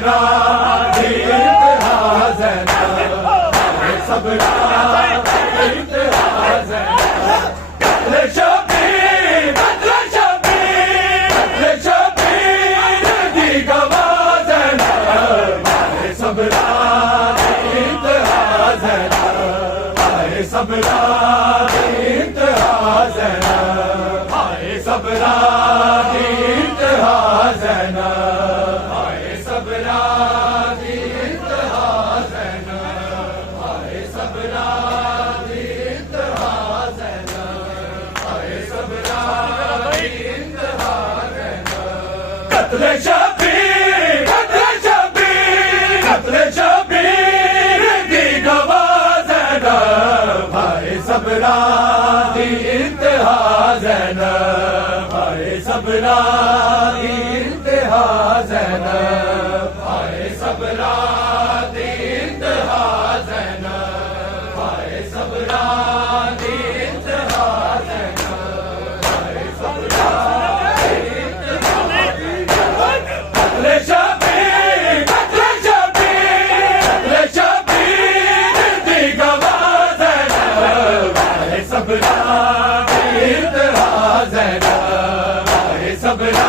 सबरा दी इंतहा ज़ैनब, हाय सबरा दी इंतहा ज़ैनब। कत्ले शबीर, कत्ले शबीर, कत्ले शबीर दी गवाह ज़ैनब, हाय सबरा दी इंतहा ज़ैनब, हाय सबरा दी इंतहा ज़ैनब, हाय सबरा दी इंतहा ज़ैनब, हाय सबरा दी इंतहा ज़ैनब, हाय सबरा दी इंतहा ज़ैनब, हाय सबरा दी इंतहा ज़ैनब। कत्ले शबीर, कत्ले शबीर, कत्ले शबीर दी गवाह ज़ैनब, हाय सबरा दी इंतहा ज़ैनब, हाय सबरा दी इंतहा ज़ैनब, हाय सबरा दी इंतहा ज़ैनब, हाय सबरा दी इंतहा ज़ैनब, हाय सबरा दी इंतहा ज़ैनब। कत्ले शबीर, कत्ले शबीर, कत्ले शबीर दी गवाह ज़ैनब, हाय सबरा दी इंतहा ज़ैनब, हाय सबरा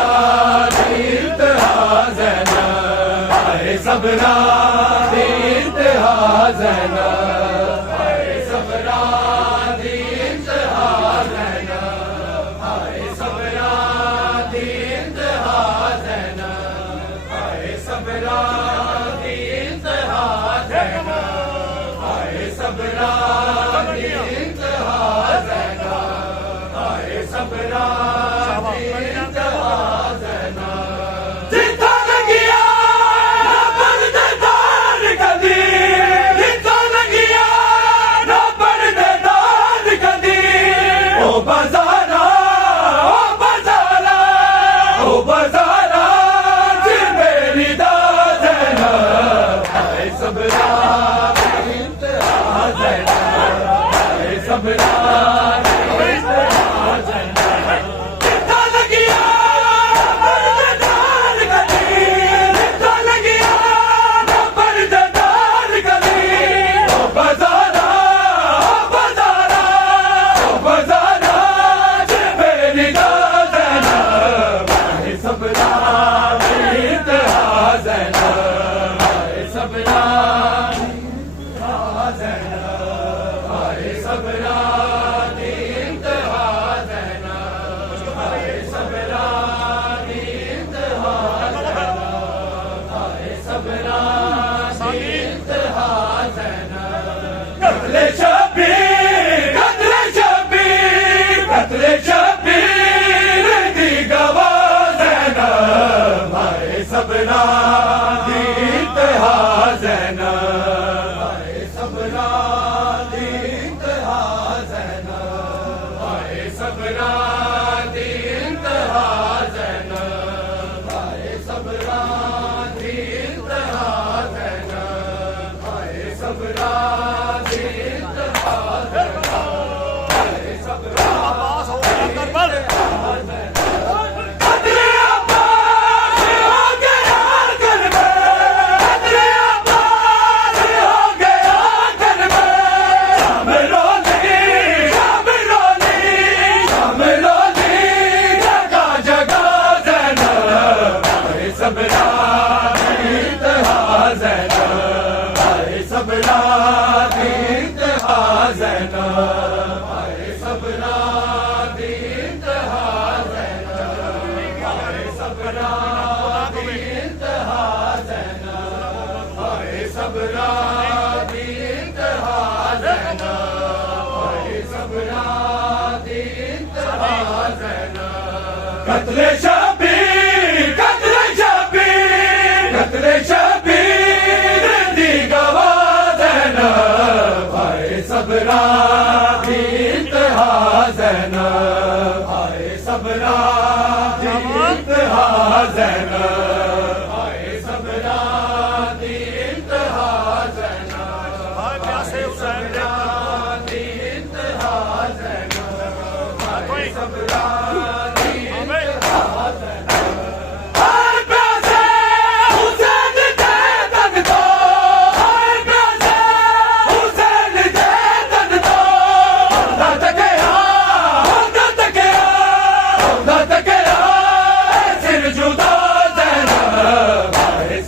दी इंतहा ज़ैनब, हाय सबरा दी इंतहा ज़ैनब, हाय सबरा दी इंतहा ज़ैनब, हाय सबरा दी इंतहा ज़ैनब, हाय सबरा दी इंतहा ज़ैनब, हाय सबरा दी इंतहा ज़ैनब, हाय सबरा दी इंतहा ज़ैनब। जितना लगिया ना पर्देदार कदी, जितना लगिया ना पर्देदार कदी, ओ बाज़ारा, ओ बाज़ारा, ओ बाज़ारा जी मेरी दा ज़ैनब, हाय सबरा दी इंतहा ज़ैनब, हाय सबरा दी इंतहा ज़ैनब। जितना लगिया पर्देदार कदी, जितना लगिया ना पर्देदार कदी, ओ बाज़ारा, ओ बाज़ारा, ओ बाज़ारा जी मेरी दा ज़ैनब, हाय सबरा दी इंतहा ज़ैनब, हाय सबरा दी इंतहा ज़ैनब, हाय सबरा दी इंतहा ज़ैनब, हाय सबरा दी इंतहा ज़ैनब, हाय सबरा दी इंतहा ज़ैनब। कत्ले शबीर, कत्ले शबीर, कत्ले शबीर दी गवाह ज़ैनब, हाय सबरा दी इंतहा ज़ैनब, हाय सबरा दी इंतहा ज़ैनब, हाय सबरा दी इंतहा ज़ैनब, हाय सबरा दी इंतहा ज़ैनब, हाय सबरा दी इंतहा ज़ैनब, हाय सबरा कत्ले अब्बास हो गया करबला, कत्ले अब्बास हो गया करबला, शामिरोली, शामिरोली, शामिरोली जगह जगह ज़ैनब, हाय सबरा दी इंतहा ज़ैनब, हाय सबरा दी इंतहा ज़ैनब, हाय सबरा दी इंतहा ज़ैनब, हाय सबरा दी इंतहा ज़ैनब, हाय सबरा दी इंतहा ज़ैनब, हाय सबरा दी इंतहा ज़ैनब। कत्ले शबीर, कत्ले शबीर, कत्ले शबीर दी गवाह ज़ैनब, हाय सबरा दी इंतहा ज़ैनब, हाय सबरा दी इंतहा ज़ैनब, हाय सबरा दी इंतहा ज़ैनब, हाय सबरा दी इंतहा ज़ैनब, हाय सबरा दी इंतहा ज़ैनब। हर प्यासे हुसैन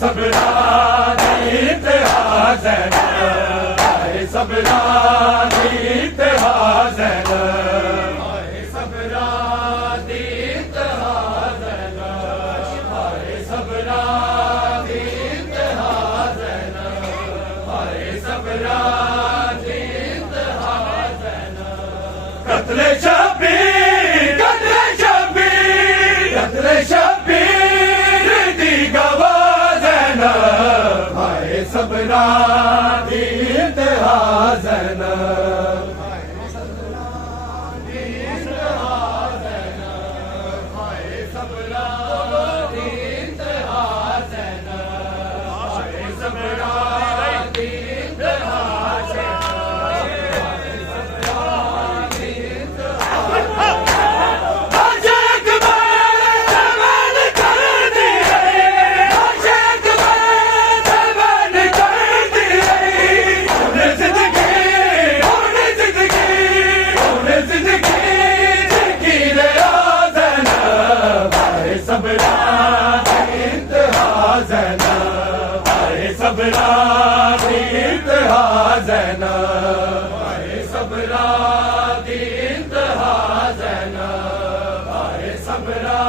सबरा दी इंतहा ज़ैनब, हाय सबरा दी इंतहा ज़ैनब, हाय सबरा दी इंतहा ज़ैनब, हाय सबरा दी इंतहा ज़ैनब, हाय सबरा दी इंतहा ज़ैनब। कत्ले शब्बीर, कत्ले शब्बीर, कत्ले शब्बीर दी गवाह ज़ैनब, हाय सबरा दी इंतहा ज़ैनब, हाय सबरा दी इंतहा ज़ैनब, हाय सबरा दी इंतहा ज़ैनब, हाय सबरा दी इंतहा सबरा दी इंतहा ज़ैनब, हाय सबरा दी इंतहा ज़ैनब, हाय सबरा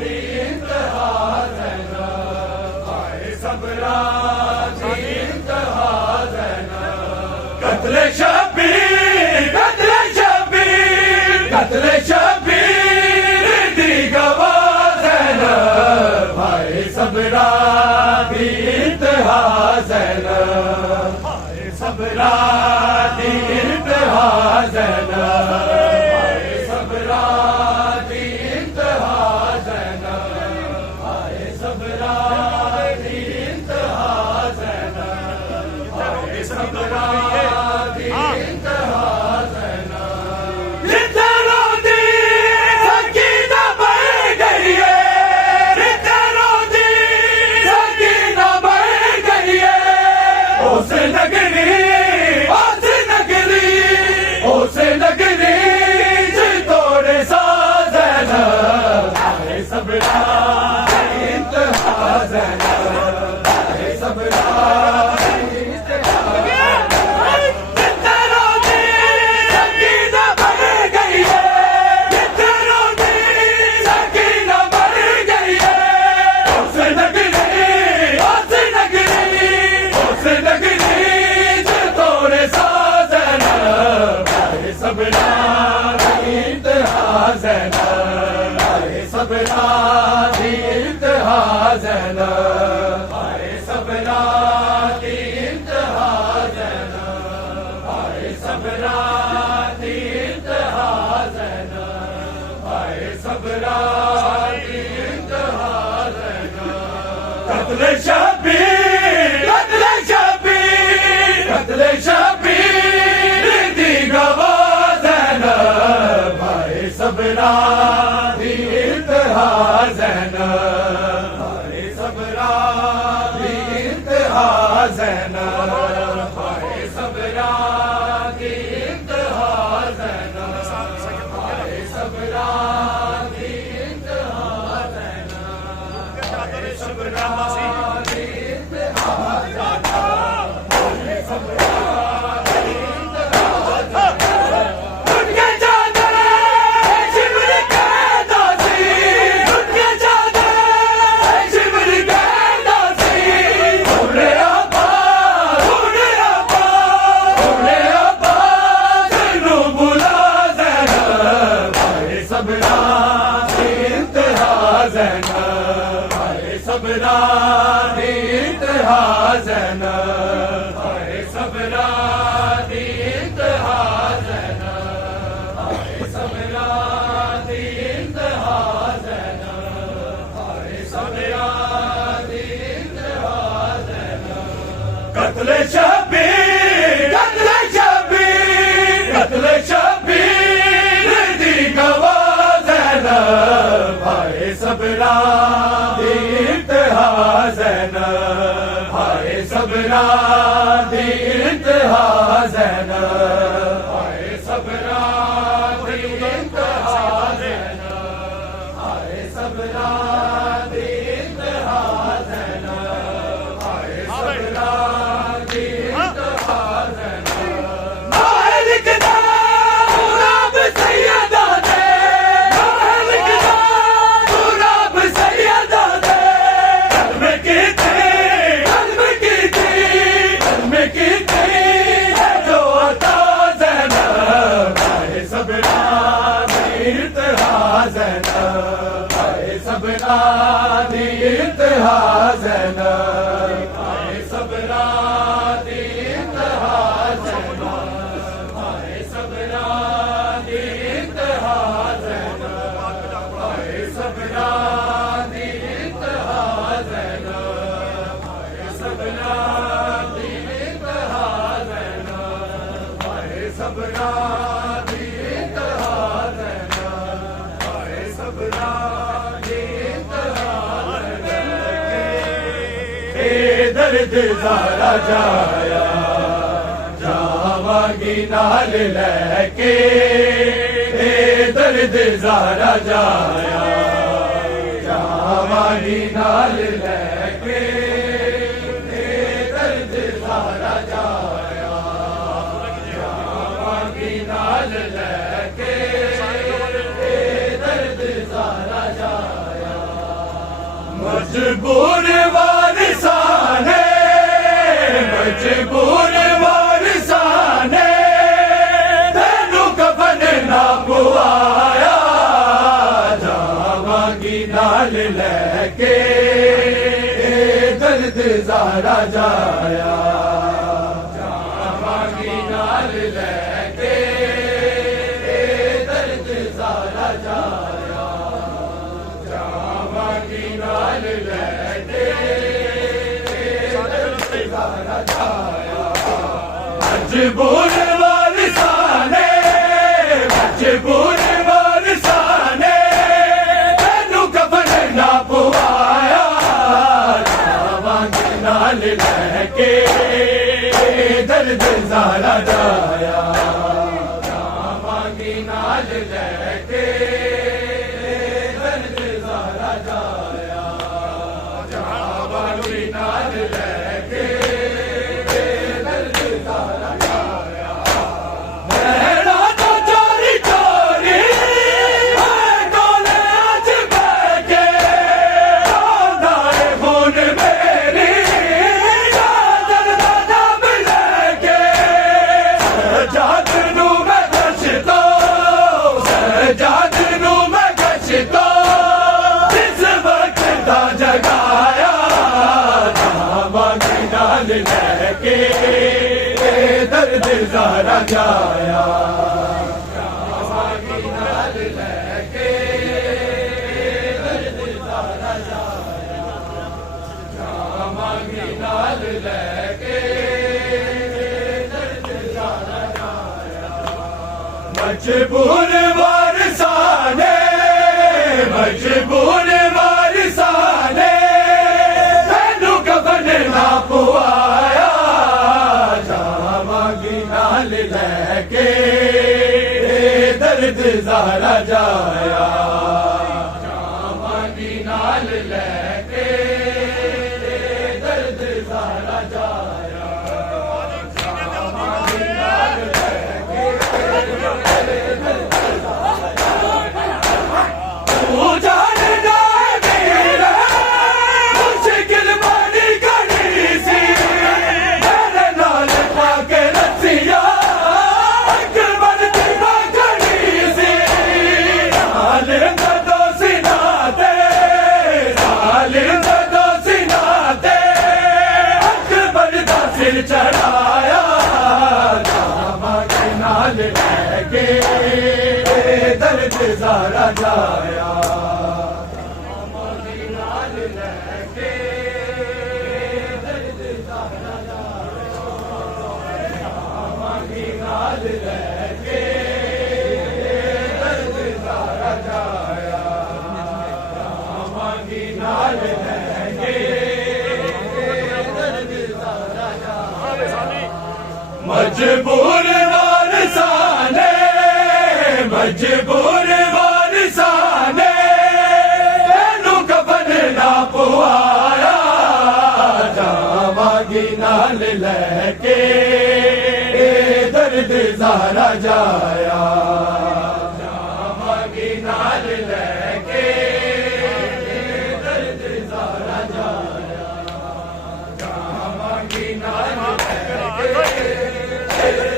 दी इंतहा ज़ैनब, हाय सबरा दी इंतहा ज़ैनब। कत्ले शब्बीर, कत्ले शब्बीर, कत्ले शब्बीर दी गवाह ज़ैनब, हाय सबरा दी इंतहा ज़ैनब, हाय सबरा दी इंतहा ज़ैनब, हाय सबरा दी इंतहा ज़ैनब, हाय सबरा दी इंतहा ज़ैनब, हाय सबरा दी इंतहा ज़ैनब। जितना रोती सकीना बढ़ गई है, जितना रोती सकीना बढ़ गई है, उस नगरी, उस नगरी, उस नगरी जितोड़े सा ज़ैनब, हाय सबरा दी इंतहा ज़ैनब, हाय सबरा दी इंतहा ज़ैनब। जितना रोती सकीना बढ़ गई है, जितना रोती सकीना बढ़ गई है, उस नगरी, उस नगरी, उस नगरी जितोड़े सा ज़ैनब, हाय सबरा दी इंतहा ज़ैनब, हाय सबरा दी इंतहा ज़ैनब, हाय सबरा दी इंतहा ज़ैनब, हाय सबरा दी इंतहा ज़ैनब, हाय सबरा दी इंतहा ज़ैनब। कत्ले शब्बीर, कत्ले शब्बीर, कत्ले शब्बीर दी गवाह ज़ैनब, हाय सबरा दी इंतहा ज़ैनब, हाय सबरा दी इंतहा ज़ैनब, हाय सबरा दी इंतहा ज़ैनब, हाय सबरा दी इंतहा ज़ैनब, हाय सबरा दी इंतहा ज़ैनब, हाय सबरा दी इंतहा ज़ैनब। उनके चादर शिमर के दासी, उनके चादर शिमर के दासी, उड़े अब्बा, उड़े अब्बा, उड़े अब्बा जिन्नू बुला ज़ैनब, हाय सबरा दी इंतहा ज़ैनब, हाय सबरा दी इंतहा ज़ैनब, हाय सबरा दी इंतहा ज़ैनब, हाय सबरा दी इंतहा ज़ैनब, हाय सबरा दी इंतहा ज़ैनब। कत्ले शब्बीर, कत्ले शब्बीर, कत्ले शब्बीर दी गवाह ज़ैनब, हाय सबरा दी इंतहा ज़ैनब, हाय सबरा दी इंतहा ज़ैनब, हाय सबरा दी इंतहा ज़ैनब, हाय सबरा दी इंतहा ज़ैनब, दी इंतहा ज़ैनब, आए सबरा दी इंतहा ज़ैनब, आए सबरा दी इंतहा ज़ैनब, आए सबरा दी इंतहा ज़ैनब, आए सबरा दी इंतहा ज़ैनब, आए सबरा दी इंतहा ज़ैनब, आए सबरा दी इंतहा ज़ैनब। दर्द ज़ारा जाया जावांगी नाल लैके, दर्द ज़ारा जाया जावांगी नाल लैके, दर्द ज़ारा जाया जावांगी नाल लैके, दर्द ज़ारा जाया। मजबूर वारिसाने, मजबूर वारिसाने, तेनू कफन ना पुआया, जावांगी नाल लैके, दर्द ज़ारा जाया जावांगी नाल लैके, दर्द ज़ारा जाया जावांगी नाल लैके, दर्द ज़ारा जाया। मजबूर वारिसाने, मजबूर वारिसाने, तेनू कफन ना पुआया, जावांगी नाल लैके, दर्द ज़ारा जाया जावांगी नाल लैके, दर्द ज़ारा जाया जावांगी नाल लैके, दर्द ज़ारा जाया। नैना तो चोरी चोरी कोने अज बैके, दाए खून मेरी चादर दा नाम लैके, सजाद नू मैं गश्तो, सजाद नू मैं गश्तो, जिस वक्त दा जगाया, जावांगी नाल लैके, दर्द ज़ारा जाया जावांगी नाल लैके, दर्द ज़ारा जाया जावांगी नाल लैके, दर्द ज़ारा जाया। मजबूर वारिसाने, मजबूर वारिसाने, तेनू कफन ना पुआया, जावांगी नाल लैके, दर्द ज़ारा जाया जावांगी नाल लैके, दर्द ज़ारा जाया जावांगी नाल लैके, तू जानदा मेरा मुश्किल बड़ी घड़ी सी, मेरे नाल पाके रस्सिया अकबर दी घड़ी सी, साल दो सिना ते, साल दो सिना ते, अकबर दा सिर चढ़ाया, जावांगी नाल लैके, दर्द ज़ारा जाया जावांगी नाल लैके, दर्द ज़ारा जाया जावांगी नाल लैके, दर्द ज़ारा जाया जावांगी नाल लैके, दर्द ज़ारा जाया। मजबूर वारिसाने, मजबूर वारिसाने, तेनू कफन ना पुआया, जावांगी नाल लैके, दर्द ज़ारा जाया जावांगी नाल लैके, दर्द ज़ारा जाया जावांगी नाल लैके,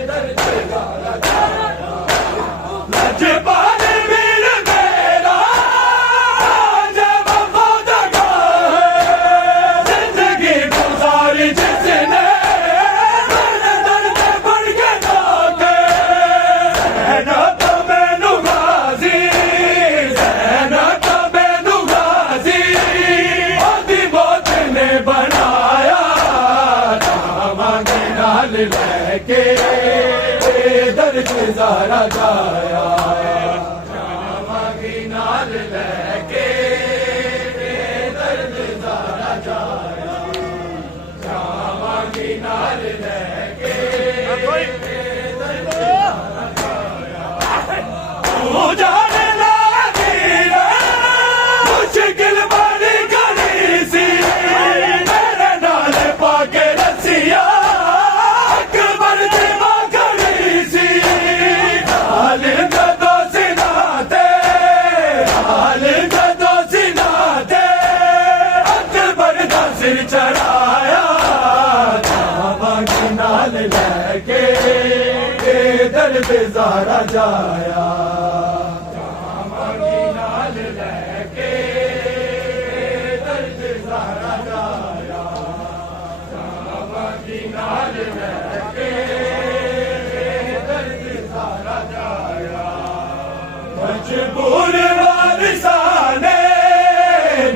दर्द ज़ारा जाया। लजपाल वीर मेरा, जब वफा दा ज़ारा जाया जावांगी नाल लैके दर्द ज़ारा जाया जावांगी नाल लैके दर्द ज़ारा जाया तू जाने लगी रे मुश्किल बड़ी घड़ी सी मेरे नाल पाके रसिया अकबर दी मां खड़ी सी हाल कदों सिना ते हाल कदों सिना ते अकबर दा सिर चढ़ाया जावांगी नाल लैके दर्द ज़ारा जाया जावांगी नाल लैके दर्द ज़ारा जाया जावांगी नाल लैके दर्द ज़ारा जाया मजबूर वारिसाने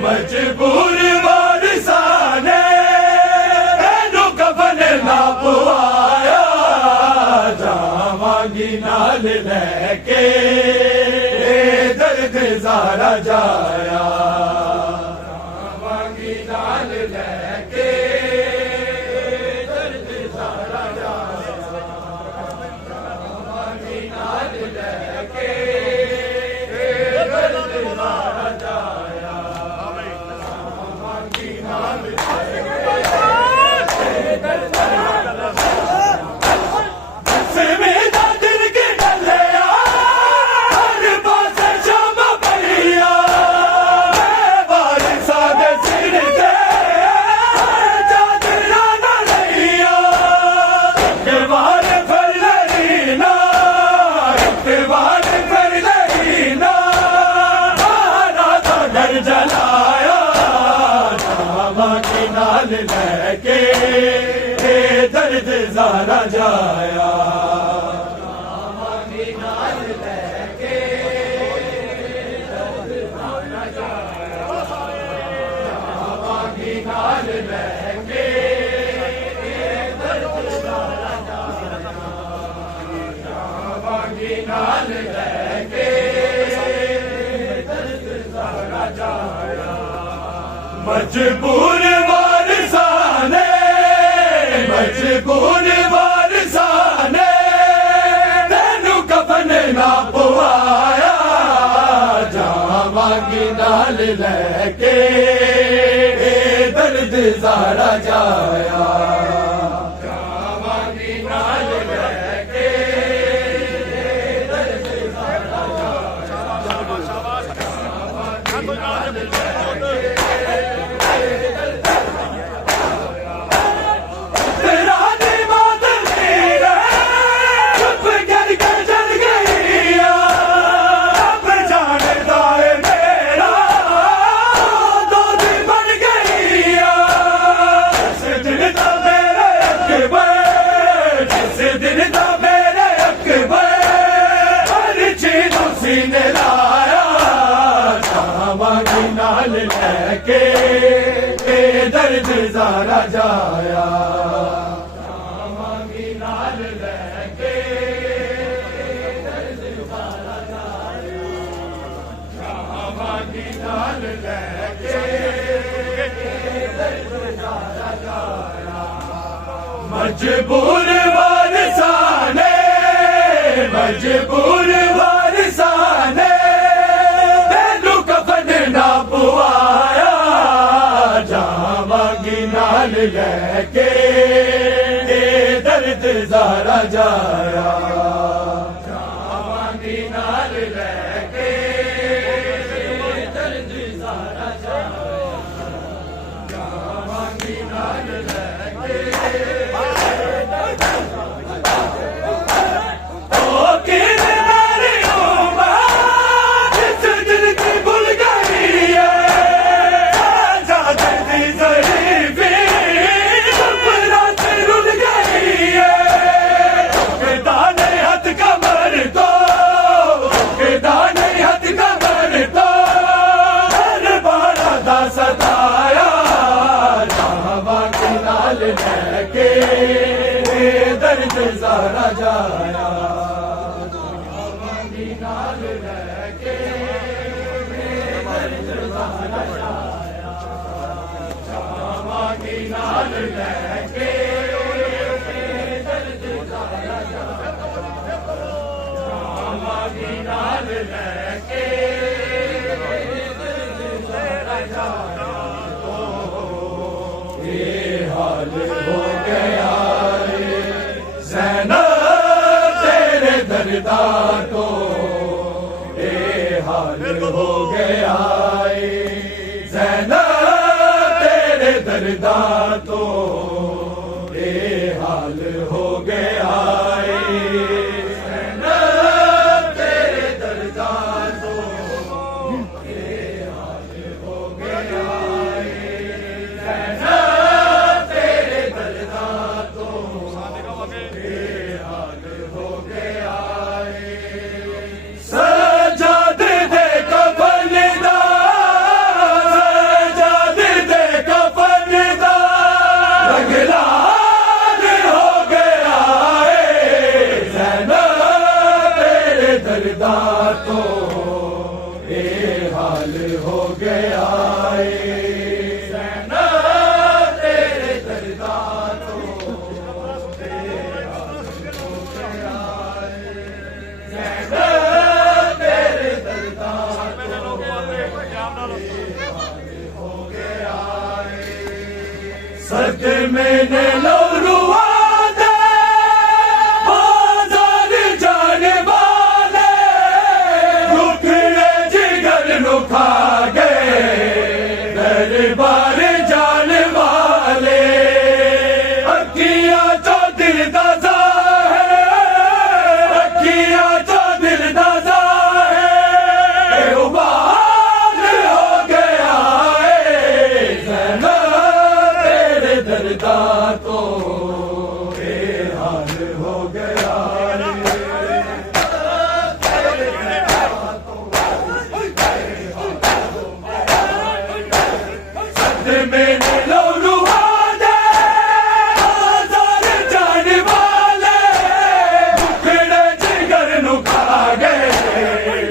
मजबूर वारिसाने मैनू कफन ना पवाया जावांगी नाल लैके दर्द ज़ारा जाया जावांगी नाल लैके दर्द ज़ारा जाया जावांगी नाल लैके दर्द ज़ारा जाया जावांगी नाल मेरा दिल के डलिया हर पास शाम भैया बारिशा दे सिर ते चादरा ना लैया इकबाल फिर लहीना इकबाल फिर लहीना मारा तो घर जलाया जावांगी नाल लैके दर्द ज़ारा जाया जावांगी नाल लैके दर्द ज़ारा जाया जावांगी नाल लैके दर्द ज़ारा जाया जावांगी नाल लैके दर्द ज़ारा जाया मजबूर वारिसाने मजबूर वारिसाने तेनू कफन ना पवाया जावांगी नाल लैके दर्द ज़ारा जाया जावांगी नाल लैके दर्द ज़ारा जाया जावांगी नाल लैके जावांगी नाल लैके दर्द ज़ारा जाया जावांगी नाल लैके दर्द ज़ारा जाया जावांगी नाल लैके दर्द ज़ारा जाया मजबूर वारिसाने मजबूर वारिसाने मैनू कफन ना पवाया जावांगी नाल लैके दर्द ज़ारा जाया जावांगी नाल लैके दर्द ज़ारा जाया जावांगी नाल लैके लैके दर्द ज़ारा जाया हाल हो गया ज़ैनब तेरे दर्दा तो, ये हाल हो गया ज़ैनब तेरे दर्दा तो, ये हाल हो गया ज़ैनब तेरे दर्दा तो, ये हाल हो गया तो ये हाल हो गया ज़ैनब तेरे दर्दा तो, ये हाल हो गया ज़ैनब तेरे दर्दा तो, ये हाल हो गया सदमे ने लौरुआ दरबार जाने वाले अखियां तो दिल दादा है, अखियां तो दिल दादा है, उबाल हो गया है ज़ैनब तेरे दर्दा तो, ये हाल हो गया मैंने लौरुआ दे बाजार जाने वाले टुकड़े जिगर नु खा गए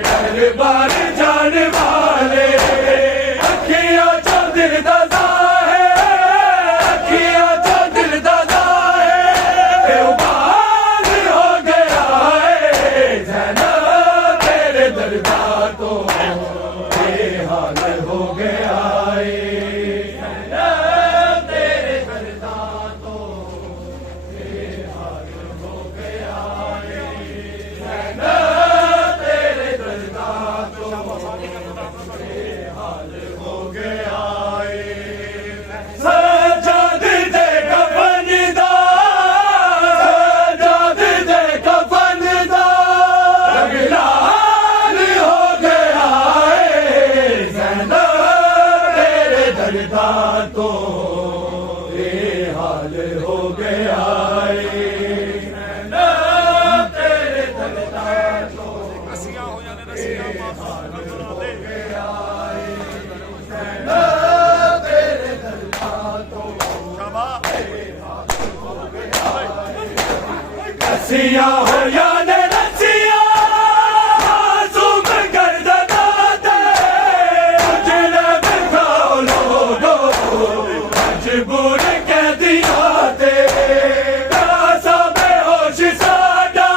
दरबार जाने वाले अखियां चो दिल दादा है, अखियां चो दिल दादा है, उबाल हो गया है ज़ैनब तेरे दर्दा तो, ये हाल हो गया तो ये हाल हो गया ज़ैनब तेरे दर्दा तो, ये हाल हो गया ज़ैनब तेरे दर्दा तो, ये हाल हो गया रसिया हो या ने रसिया मासूम गर्दना दे उजले बिखाओ लोगो मजबूर कह दिया ते प्यासा बेहोश साडा,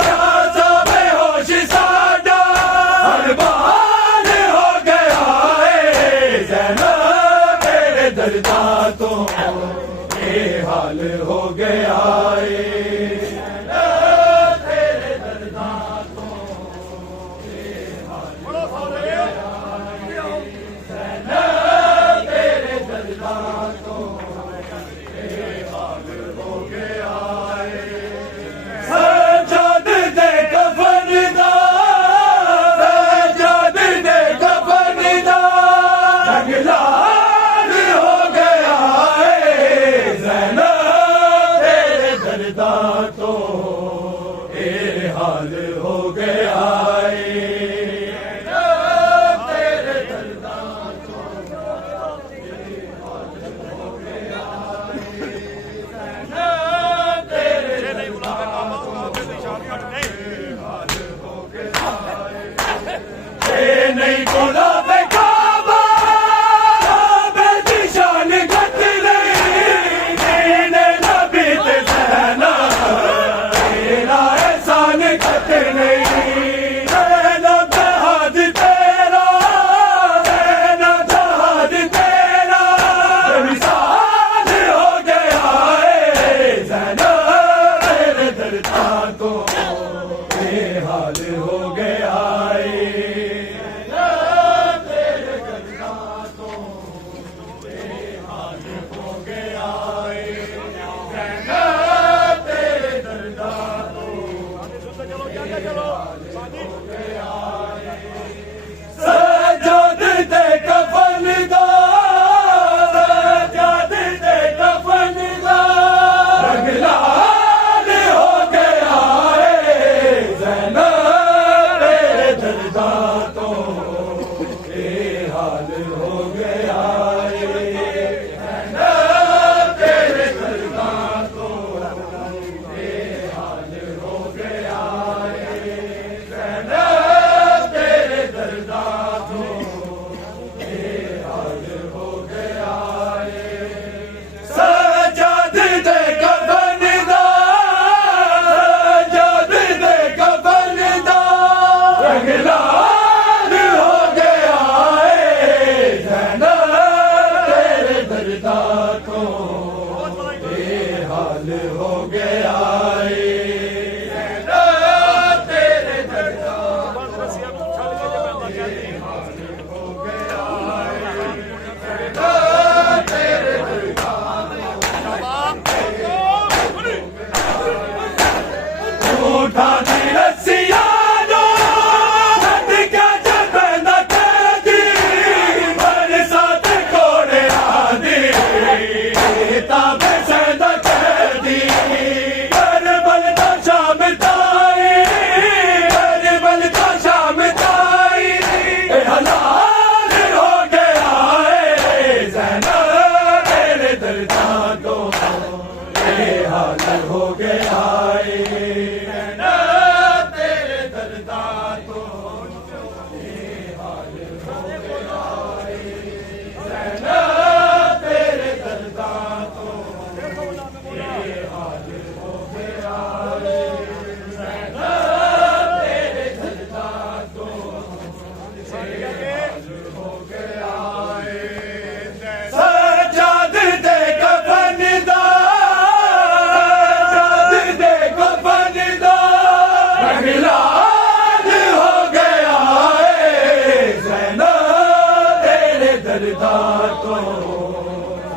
प्यासा बेहोश साडा हर बार हो गया है ज़ैनब तेरे दर्दा तो, ये हाल हो गया है ज़ैनब तेरे दर्दा तो, ये हाल हो गया ज़ैनब तेरे दर्दा तो, ये हाल हो गया सजाद दे कफन दा, सजाद दे कफन दा रंगलाल हो गया है ज़ैनब तेरे दर्दा तो।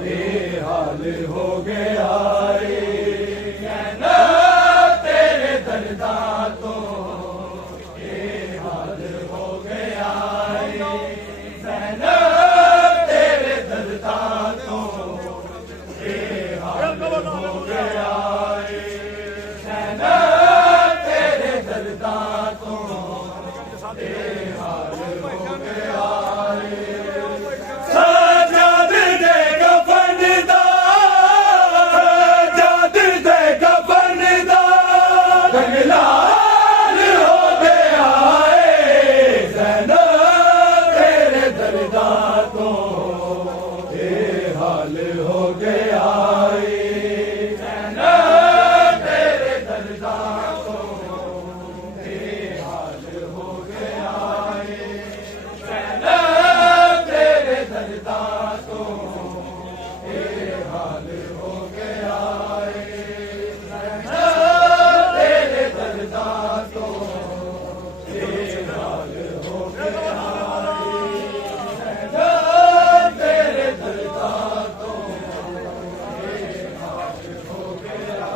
ये हाल हो गया कहना तेरे दर्दा तो ये हाल हो गया कहना तेरे दर्दा तो ये हाल हो गया कहना तेरे दर्दा तो ये हाल हो गया सजाद दे कफन दा सजाद दे कफन दा रंग लाल हो गया ज़ैनब तेरे दर्दा तो ये हाल हो गया ज़ैनब तेरे दर्दा तो ये हाल हो गया ज़ैनब तेरे दर्दा तो ये हाल हो गया ज़ैनब तेरे दर्दा तो ये हाल हो गया ज़ैनब तेरे दर्दा तो ये हाल हो गया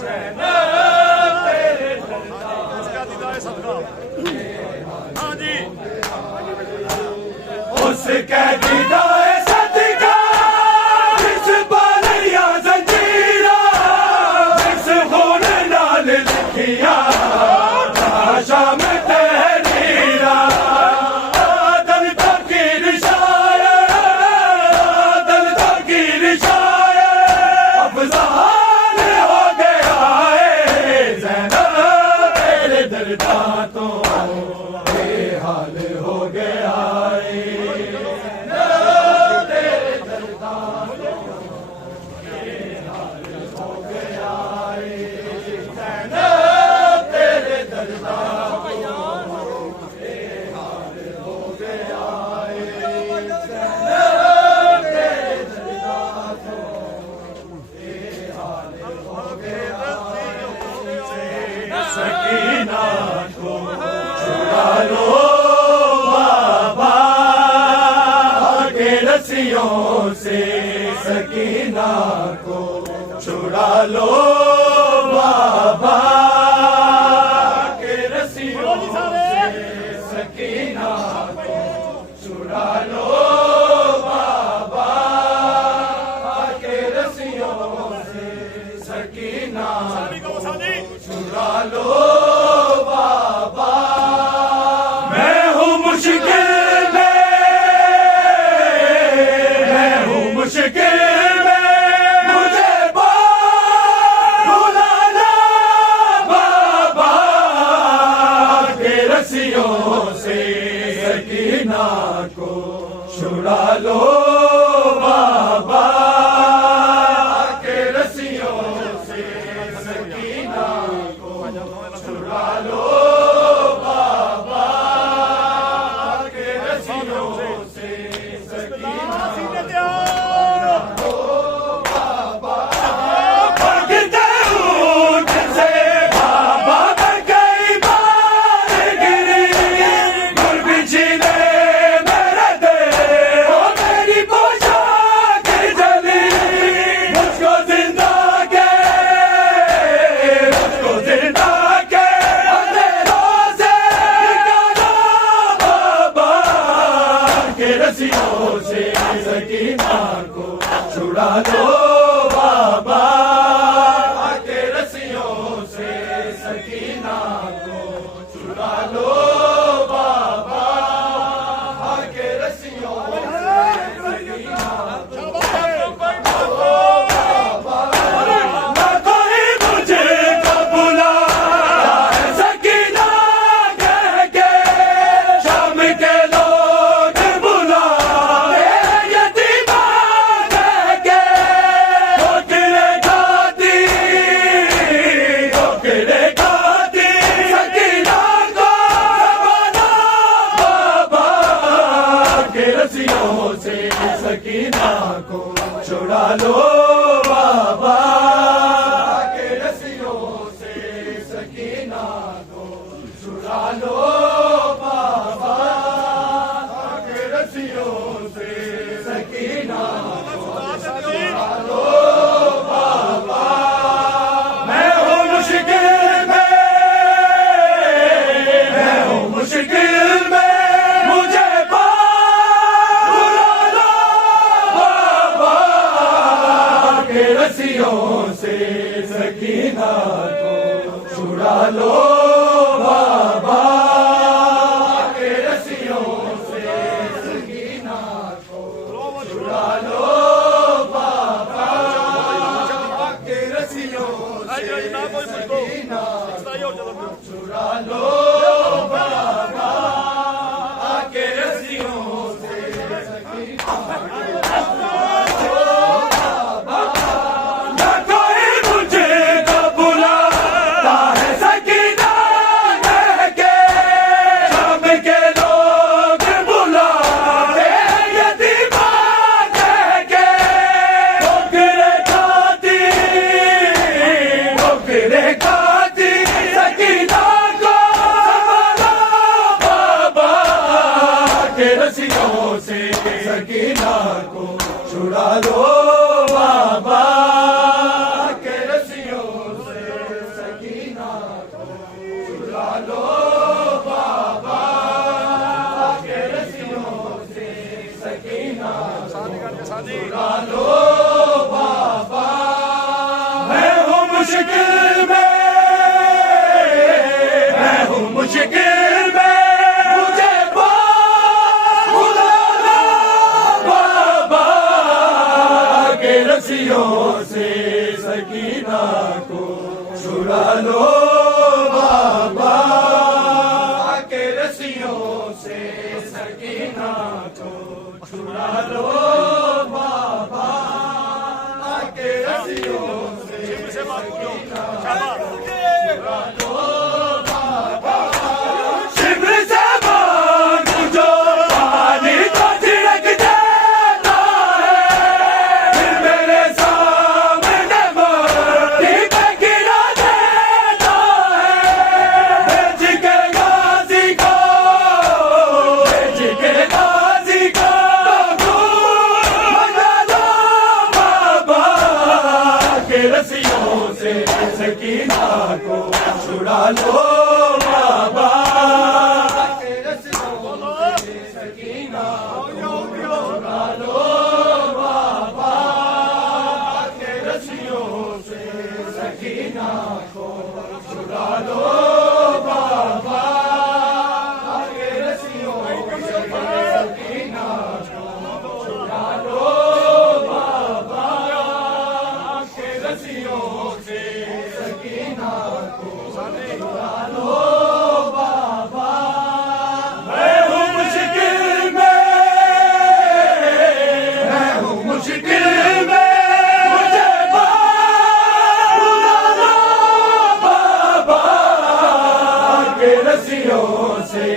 ज़ैनब तेरे दर्दा तो उसके दीदाए सदका जिस बालिया जंजीरा जिस खून नाल लिखिया शाम तहरीरा दल तकीर शायर दल तकीर शायर अफजाल हो गया ज़ैनब तेरे दर्दा तो ये हाल हो गया सकीना को छुड़ा लो बाबा के रस्सियों से सकीना को छुड़ा लो बाबा के रस्सियों से सकीना को छुड़ा लो बाबा के रस्सियों से सकीना छुड़ा लो बाबा मैं हूँ मुश्किल में मैं हूँ मुश्किल में मुझे बुलाना बाबा के रस्सियों से सकीना को छुड़ा लो बाबा के रस्सियों से सकीना छुड़ा लो बाबा के रस्सियों से सकीना भागते ऊँट से बाबा मैं कई बार गिरी गुरबिची ने मेरे दे ओ मेरी पोशाक जली मुझको जिंदा के मुझको जिंदा के अंधेरों से निकालो बाबा के रस्सियों से सकीना को छुड़ा लो बाबा के रस्सियों से सकीना को छुड़ा लो बाबा के रस्सियों से सकीना ना कोई मुझे बुला सकीना कह के शाम के लोग बुला यतीमा कह के ठोकरे खाती सकीना को छुड़ा लो बाबा के रस्सियों से सकीना को छुड़ा लो बाबा मैं हूँ मुश्किल में मुझे बुला लो बाबा के रस्सियों से सकीना को छुड़ा लो बाबा के रस्सियों से सकीना को छुड़ा लो बाबा के रस्सियों से सकीना को छुड़ा लो बाबा के रस्सियों से सकीना सकीना को छुड़ा लो बाबा के रस्सियों से सकीना को छुड़ा लो बाबा के रस्सियों से सकीना को छुड़ा लो बाबा मैं हूँ मुश्किल में मुझे रस्सियों से सकीना को छुड़ा लो बाबा के रस्सियों से सकीना को छुड़ा लो बाबा के रस्सियों से सकीना को छुड़ा लो बाबा शिविर से मांगू जो पानी तो छिड़क देता है फिर मेरे सामने माटी पे गिरा देता है भेज के गाजी को मंगा लो बाबा के रस्सियों से सकीना को छुड़ा लो बाबा के रस्सियों से सकीना को छुड़ा लो बाबा के रस्सियों से सकीना को छुड़ा लो बाबा के रस्सियों से सकीना को छुड़ा लो बाबा के रस्सियों से सकीना को छुड़ा लो बाबा मैं हूँ मुश्किल में मुझे बुला लो बाबा के रस्सियों से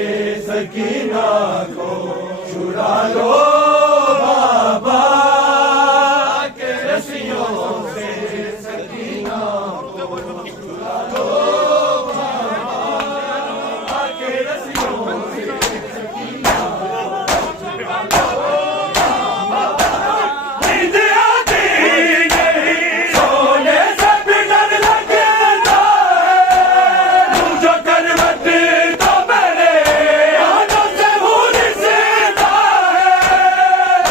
सकीना को छुड़ा लो बाबा के रस्सियों से सकीना को छुड़ा लो बाबा के रस्सियों से सकीना नींद आती नहीं सोने से भी डर लगता है मुझे करवट तो मेरे हाथों से भूल सीता है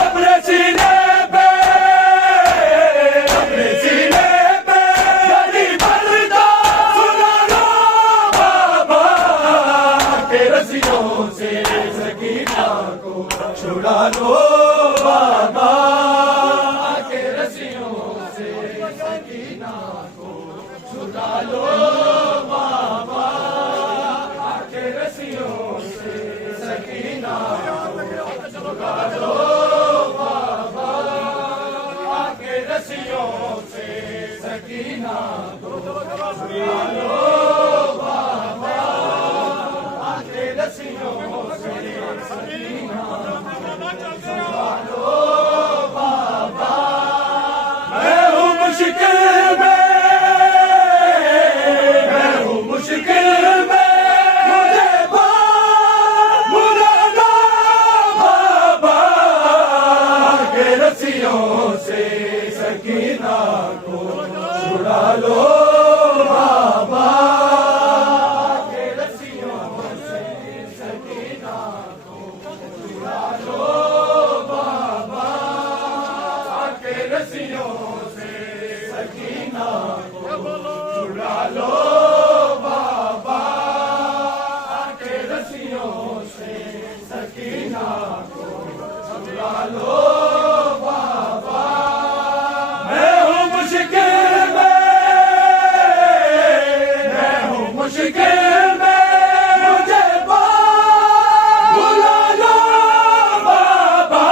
अपने सीने पे गली भरता सुना लो बाबा के रस्सियों से सकीना को छुड़ा लो बाबा के रस्सियों से सकीना को छुड़ा लो बाबा के रस्सियों से सकीना को छुड़ा लो बाबा के रस्सियों से सकीना को छुड़ा लो बाबा के रस्सियों से सकीना मुश्किल में मुझे बुला लो बाबा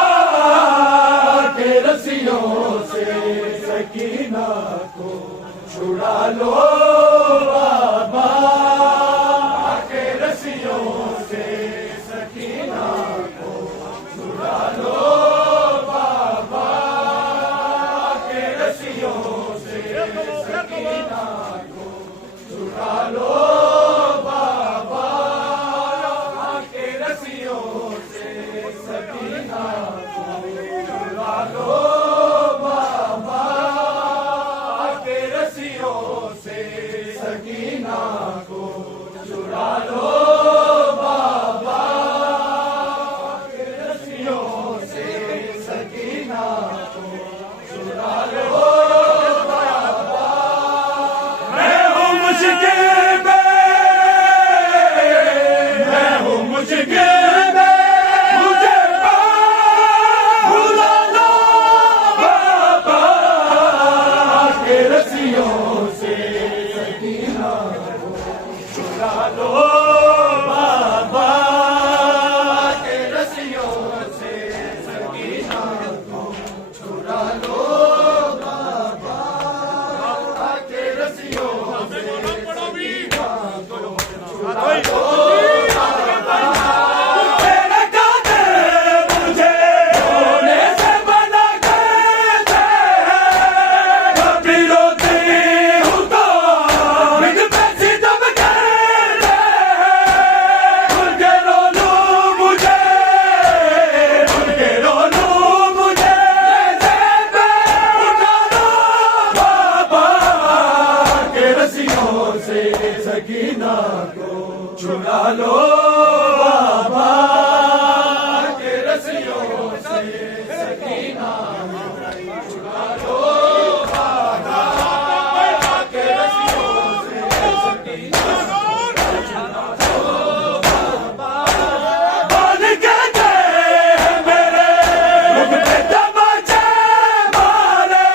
के रस्सियों से सकीना को छुड़ा लो बाबा के रस्सियों से सकीना को छुड़ा लो बाबा के रस्सियों से सकीना को छुड़ा लो बाबा के रस्सियों से सकीना को छुड़ा लो बाबा के रस्सियों से सकीना को छुड़ा लो बाबा के रस्सियों से सकीना को छुड़ा लो बाबा मैं हूँ मुश्किल में मैं हूँ मुश्किल में मुझे भुला लो बाबा के रस्सियों से सकीना को छुड़ा लो बाबा के रस्सियों से सकीना को छुड़ा लो बाबा के रस्सियों से सकीना को छुड़ा लो तेरे कातिल मुझे रोने से मना करते हैं कभी रोती हूँ तो मुझ पे सितम करते हैं उनके रो लूं मुझे उनके रो लूं मुझे उठा लो बाबा के रस्सियों से सकीना को छुड़ा लो बाबा के रस्सियों से सकीना को छुड़ा लो बाबा के रस्सियों से सकीना बोल के गए मेरे मुख पे तमाचे मारे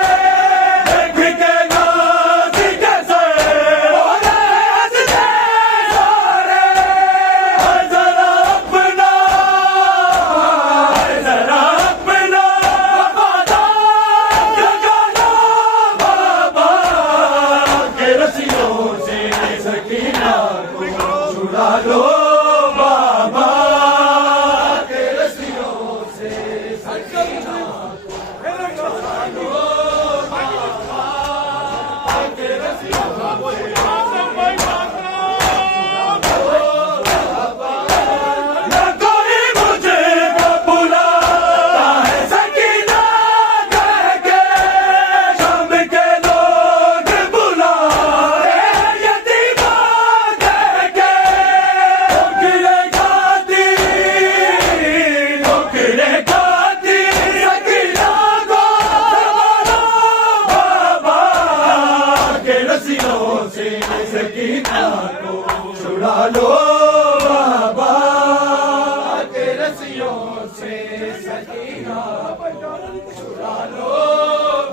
देख के नाज़ी कैसे हो रहे हंसते सारे जरा अपना वफादार जगा लो बाबा के रस्सियों से सकीना को छुड़ा लो बाबा के रस्सियों से सकीना को छुड़ा लो बाबा के रस्सियों से न कोई मुझे बुलाता है सकीना कह के शाम के लोग बुलाते हैं यतीमा कह के ठोकरे खाती सकीना को संभालो बाबा के रस्सियों से सकीना को छुड़ा लो बाबा के रस्सियों से सकीना को छुड़ा लो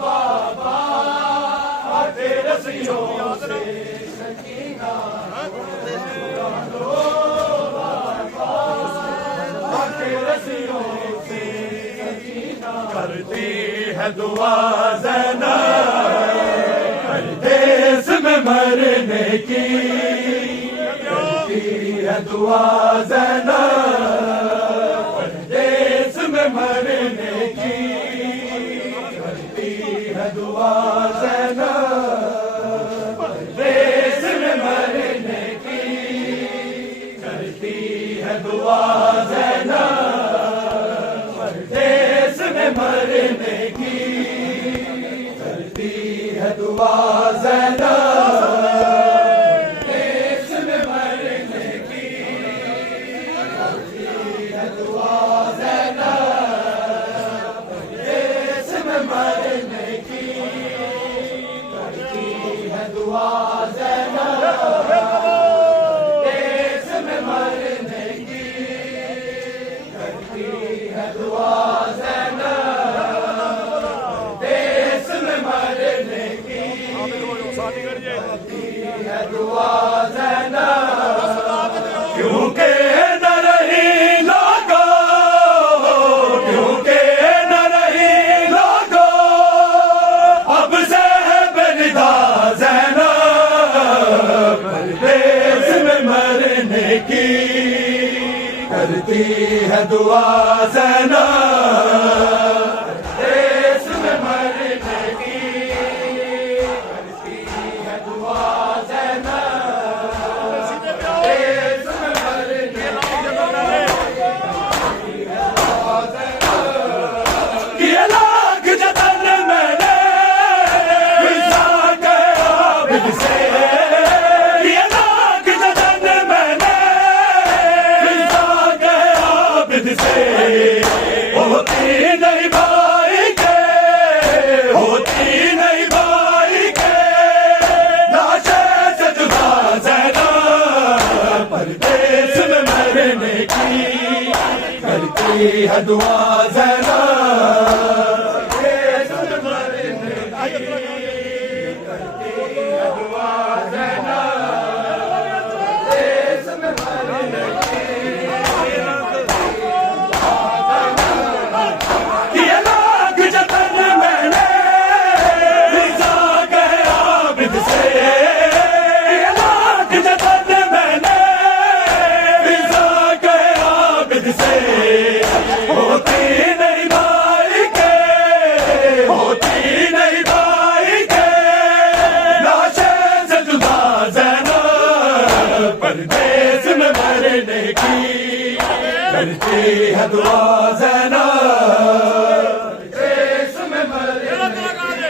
बाबा के रस्सियों से सकीना को छुड़ा लो बाबा के रस्सियों से सकीना करती है दुआ ज़ैनब परदेस में मरने की करती है दुआ ज़ैनब परदेस में मरने की करती है दुआ ज़ैनब परदेस में मरने की करती है दुआ ज़ैनब परदेस में मरने की करती है दुआ ज़ैनब देश में मरने की करती है दुआ ज़ैनब देश में मरने की करती है दुआ ज़ैनब देश में मरने की करती है दुआ ज़ैनब देश में मरने की, करती है दुआ ज़ैनब देश में मरने की। ये लाख जतन मैंने फिजा के आबिद से, ये लाख जतन मैंने फिजा के आबिद से, होती नहीं भाई के, होती नहीं भाई के, लाशे से जुदा ज़ैनब परदेस में मरने की, करती है दुआ ज़ैनब परदेस में मरने की, करती है दुआ ज़ैनब परदेस में मरने की। ये लाख जतन मैंने फिजा के आबिद से, ये लाख जतन मैंने फिजा के आबिद से, होती नहीं भाई के, होती नहीं भाई के, लाशे से जुदा ज़ैनब परदेस में मरने की, करती है दुआ ज़ैनब परदेस में मरने की,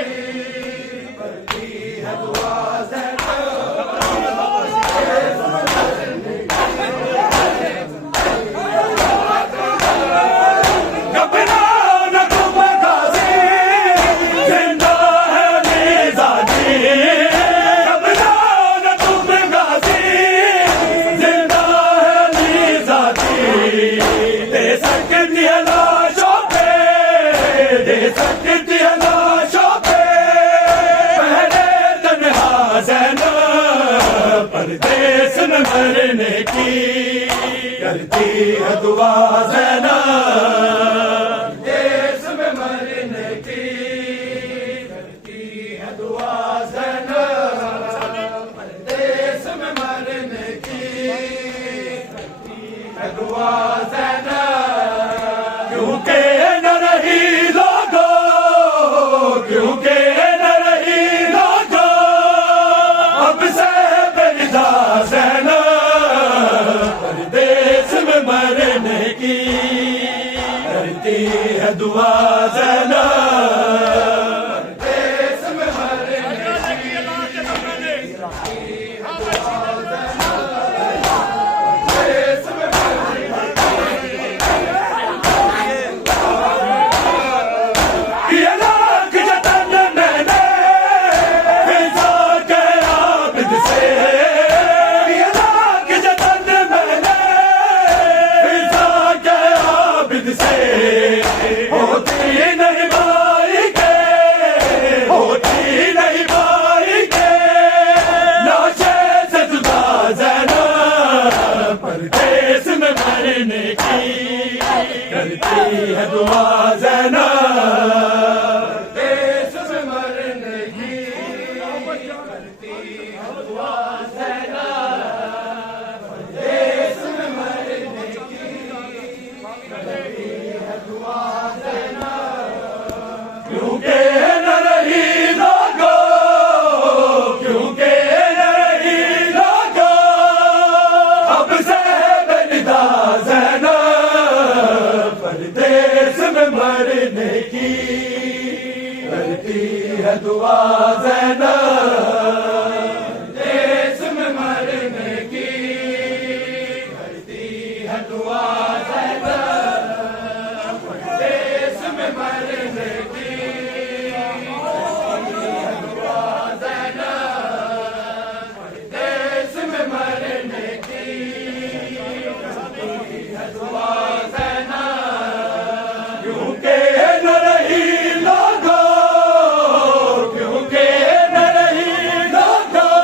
करती है दुआ घबरा न तुम गाज़ी, जिंदा है निज़ादी, घबरा न तुम गाज़ी, जिंदा है निज़ादी, दे सकती है लाशों पे, दे सकती है लाशों पे, पहले तन्हा ज़ैनब परदेस में मरने की, करती है दुआ ज़ैनब देश में मरने की, करती है दुआ ज़ैनब देश में मरने की, करती है दुआ ज़ैनब। क्योंकि न रही लोगों, क्योंकि न रही लोगों, अब से बेरिदा ज़ैनब परदेस में मरने की, करती है दुआ ज़ैनब परदेस में मरने की, परदेस में मरने की। ये लाख जतन मैंने फिजा के आबिद से, ये लाख जतन मैंने फिजा के आबिद से, होती नहीं भाई के, होती नहीं भाई के, लाशे से जुदा ज़ैनब परदेस में मरने की, करती है दुआ ज़ैनब परदेस में मरने की, करती है दुआ ज़ैनब परदेस में मरने की, करती है दुआ ज़ैनब। क्योंकि न रही लोगों, क्योंकि न रही लोगों, अब से बेरिदा ज़ैनब परदेस में मरने की, करती है दुआ ज़ैनब देश में मरने की, करती है दुआ ज़ैनब देश में मरने की, करती है दुआ ज़ैनब देश में मरने की, करती है दुआ ज़ैनब। क्योंकि न रही लोगों, क्योंकि न रही लोगों,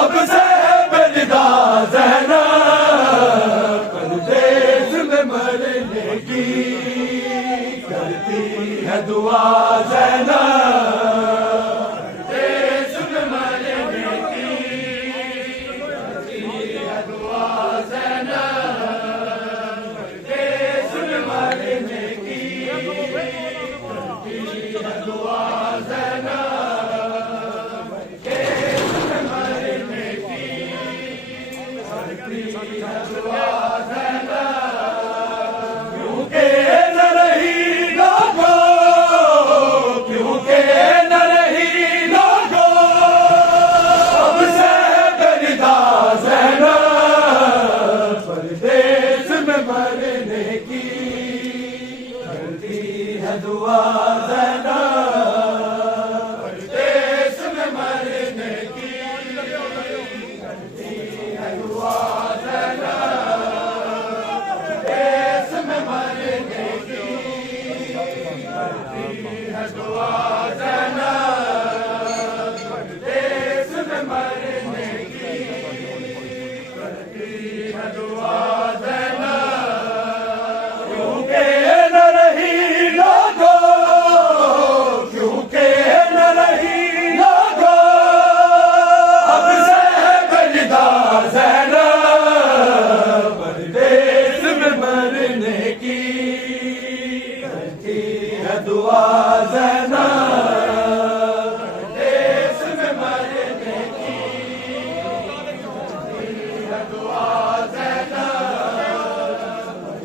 अब से बेरिदा ज़ैनब क्योंकि न रही लोगों, क्योंकि न रही लोगों, अब से बलिदा ज़ैनब परदेस में मरने की करती है दुआ ज़ैनब परदेस में मरने की करती है दुआ दुआ ज़ैनब परदेस में मरने की दुआ ज़ैनब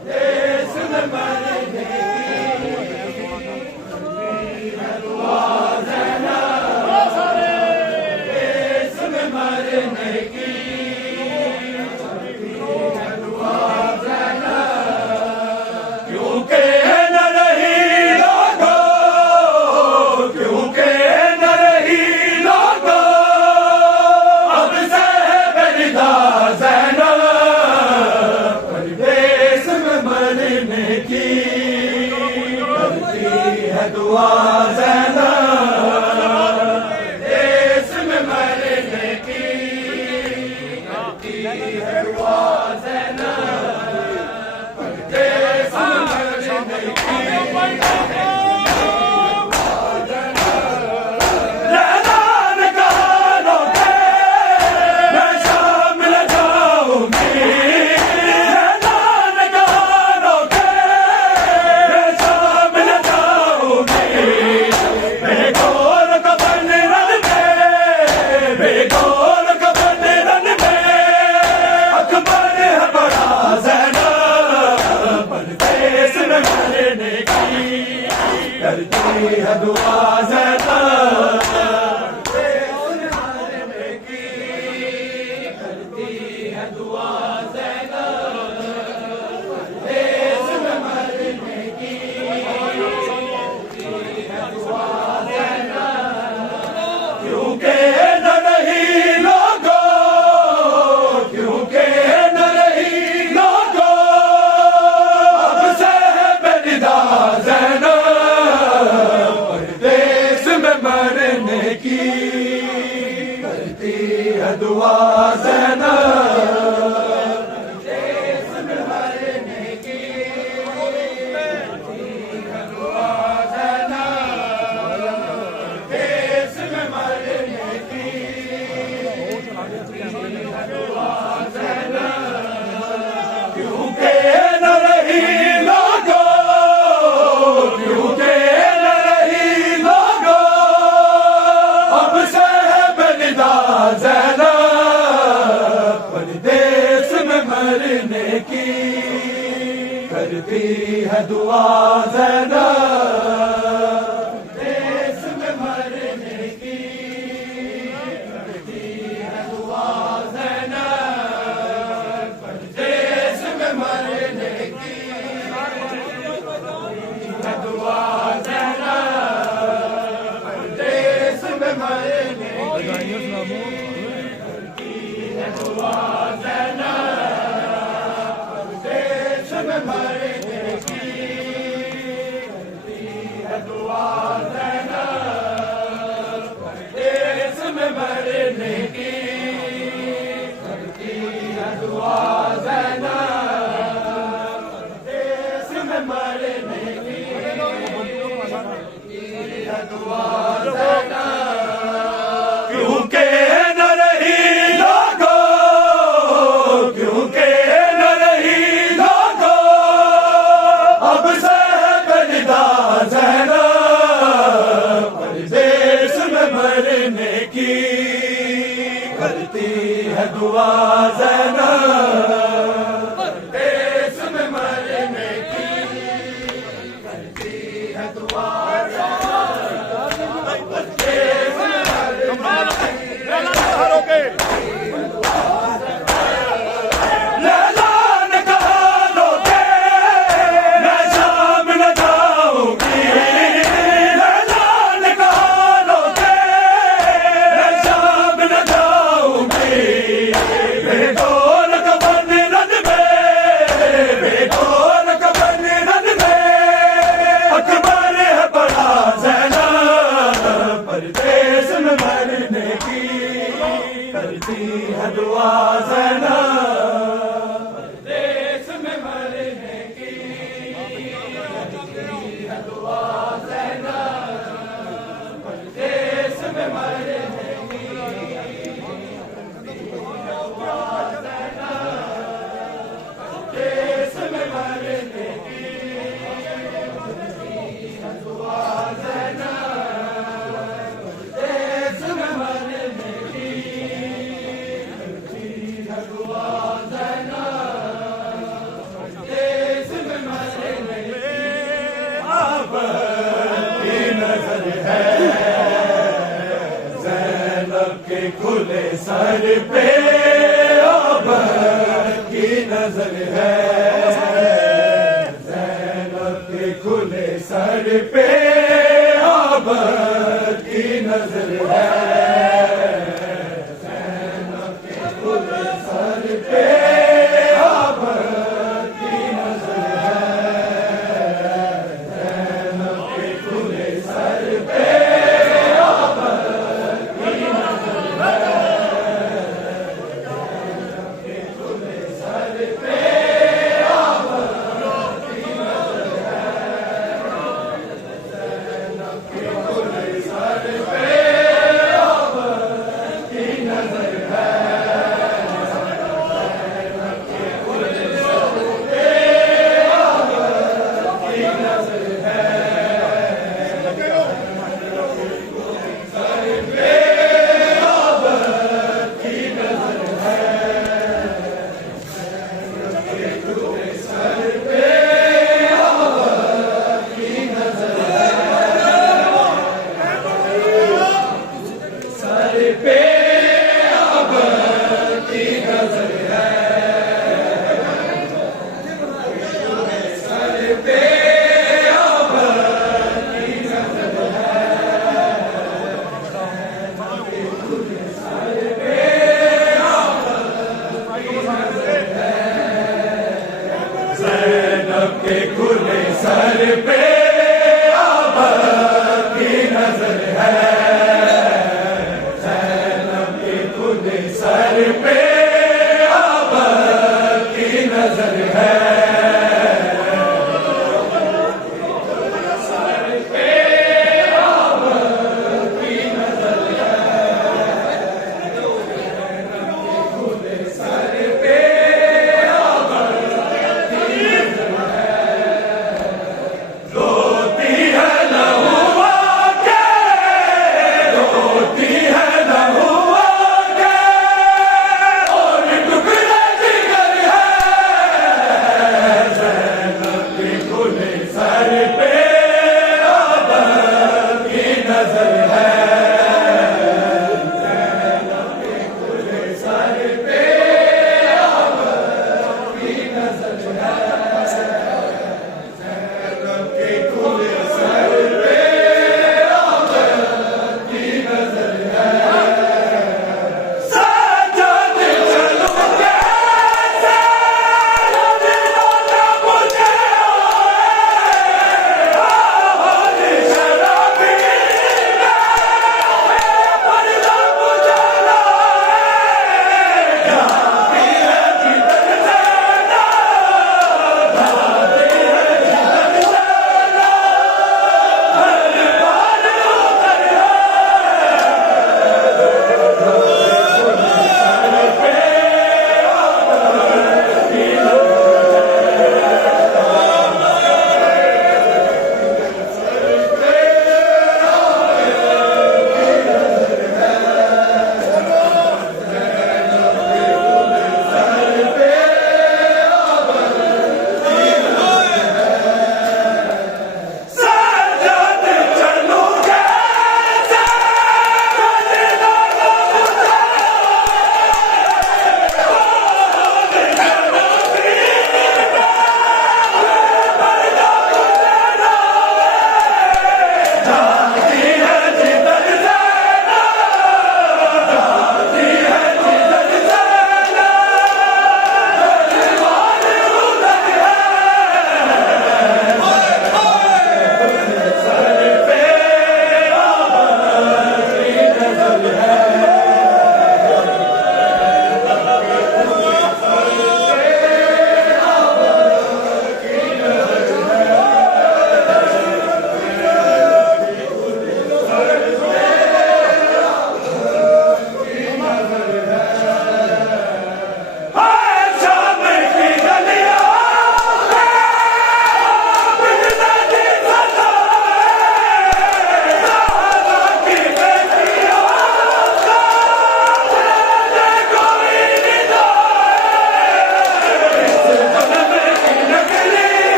परदेस में मरने की दुआ ज़ैनब परदेस में मरने की दुआ ज़ैनब क्योंकि दुआ ज़ैनब देश में मरने की करती है दुआ ज़ैनब परदेस में मरने की करती है दुआ ज़ैनब मरने की करती है दुआ ज़ैनब देश में मरने की है दुआ ज़ैनब क्योंकि न रही लोगों, क्योंकि न रही लोगों, अब से बलिदा ज़ैनब मरने की करती है दुआ ज़ैनब देश में मरने की करती है दुआ ज़ैनब देश में मरने की करती है दुआ ज़ैनब क्योंकि न रही लोगों, क्योंकि ज़ैनब परदेस में मरने की करती है दुआ ज़ैनब देश में मरने की करती है दुआ ज़ैनब परदेस में मरने की है दुआ ज़ैनब परदेस में मरने की दुआ ज़ैनब परदेस में मरने की खुले सर पे अबर की नजर है, ज़ैनब के खुले सर पे अबर की नजर है, ज़ैनब के खुले सर पे अबर की नजर है, ज़ैनब के खुले सर पे ज़ैनब के खुले सर पे अबर की नजर है, ज़ैनब के खुले सर पे अबर की नजर है, सर पे अबर की नजर है, खुले सर पे लो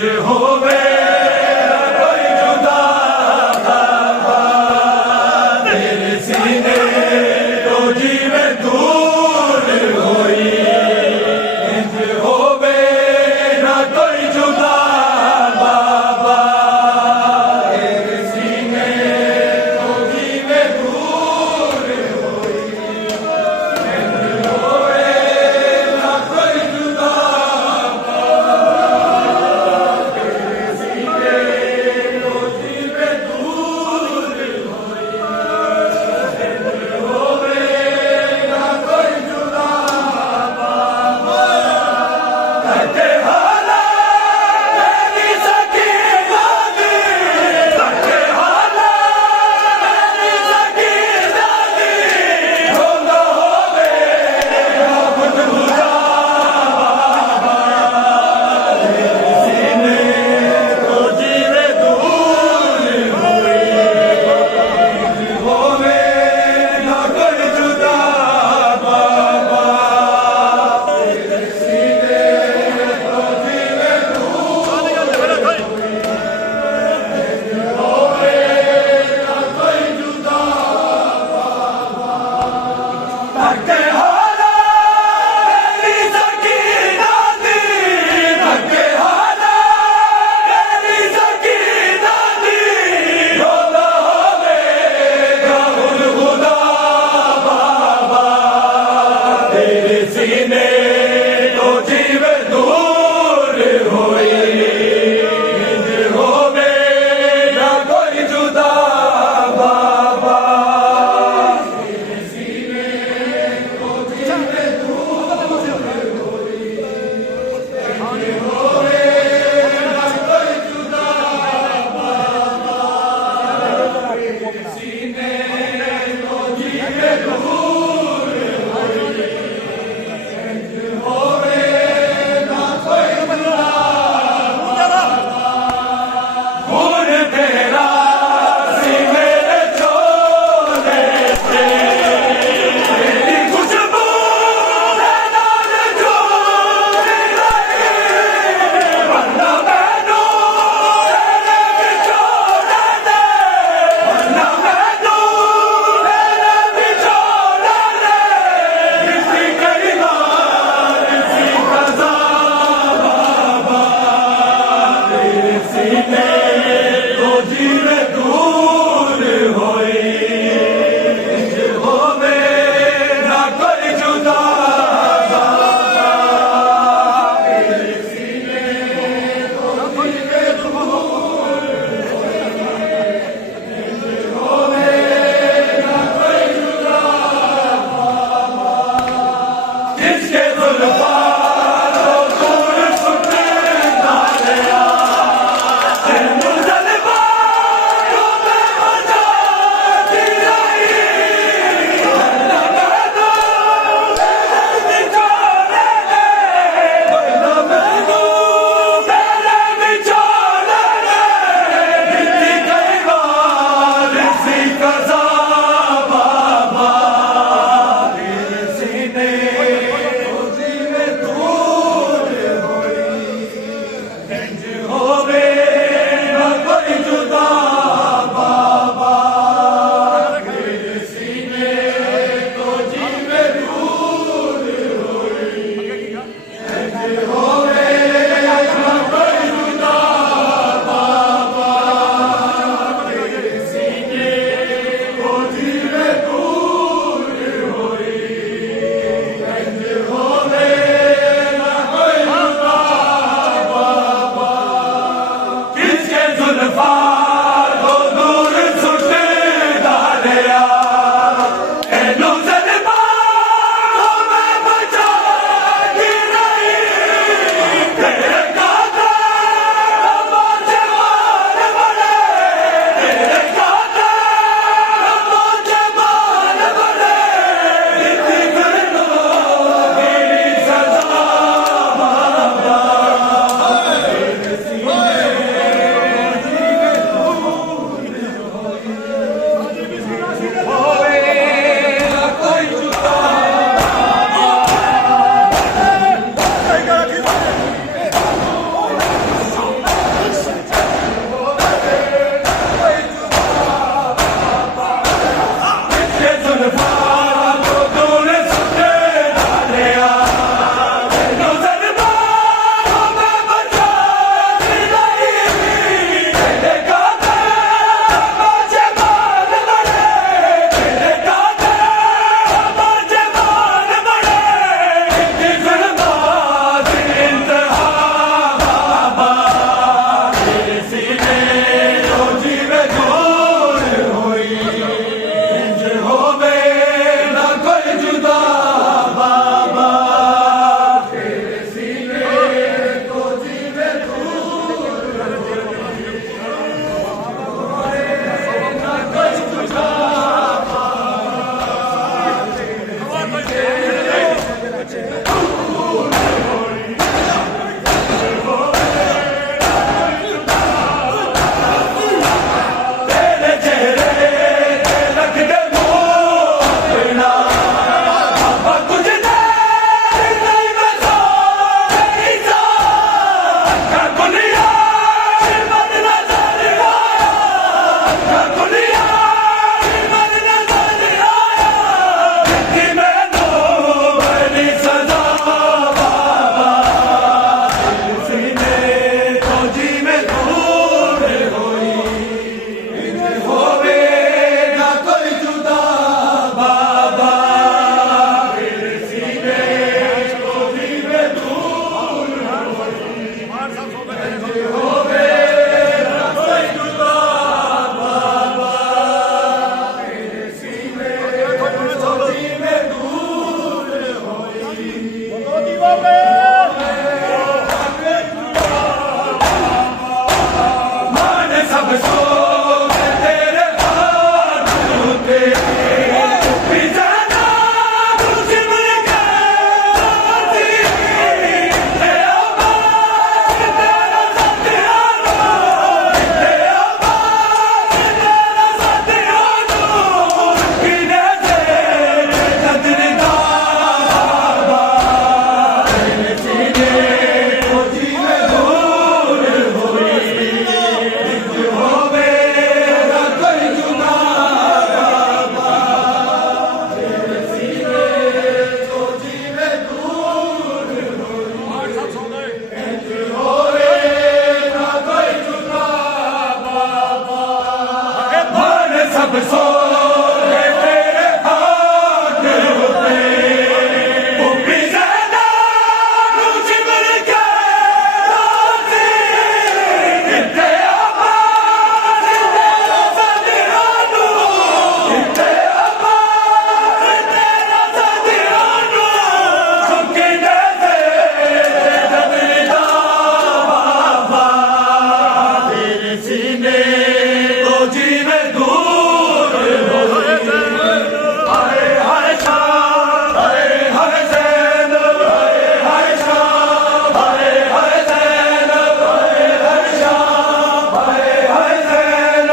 इंज होवे कोई जुदा बाबा तेरे सीने तो जीवे दूर होई इंज होवे ना कोई जुदा बाबा तेरे सीने तो जीवे दूर होई इंज होवे ना कोई जुदा सीने तो जीवे दूर होई इंज होवे ना कोई जुदा बाबा तेरे सीने तो जीवे दूर होई इंज होवे ना कोई जुदा बाबा तेरे सीने तो जीवे दूर the fire.